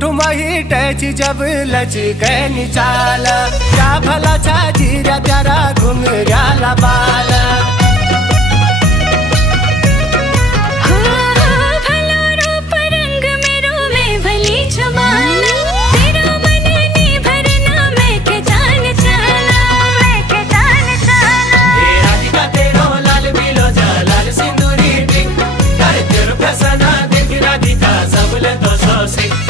ठुम ही touch जब लच गए चाल, क्या भला छा जीरा प्यारा घुंघराला बाल। सना देख राधिका सबले तो सोसी।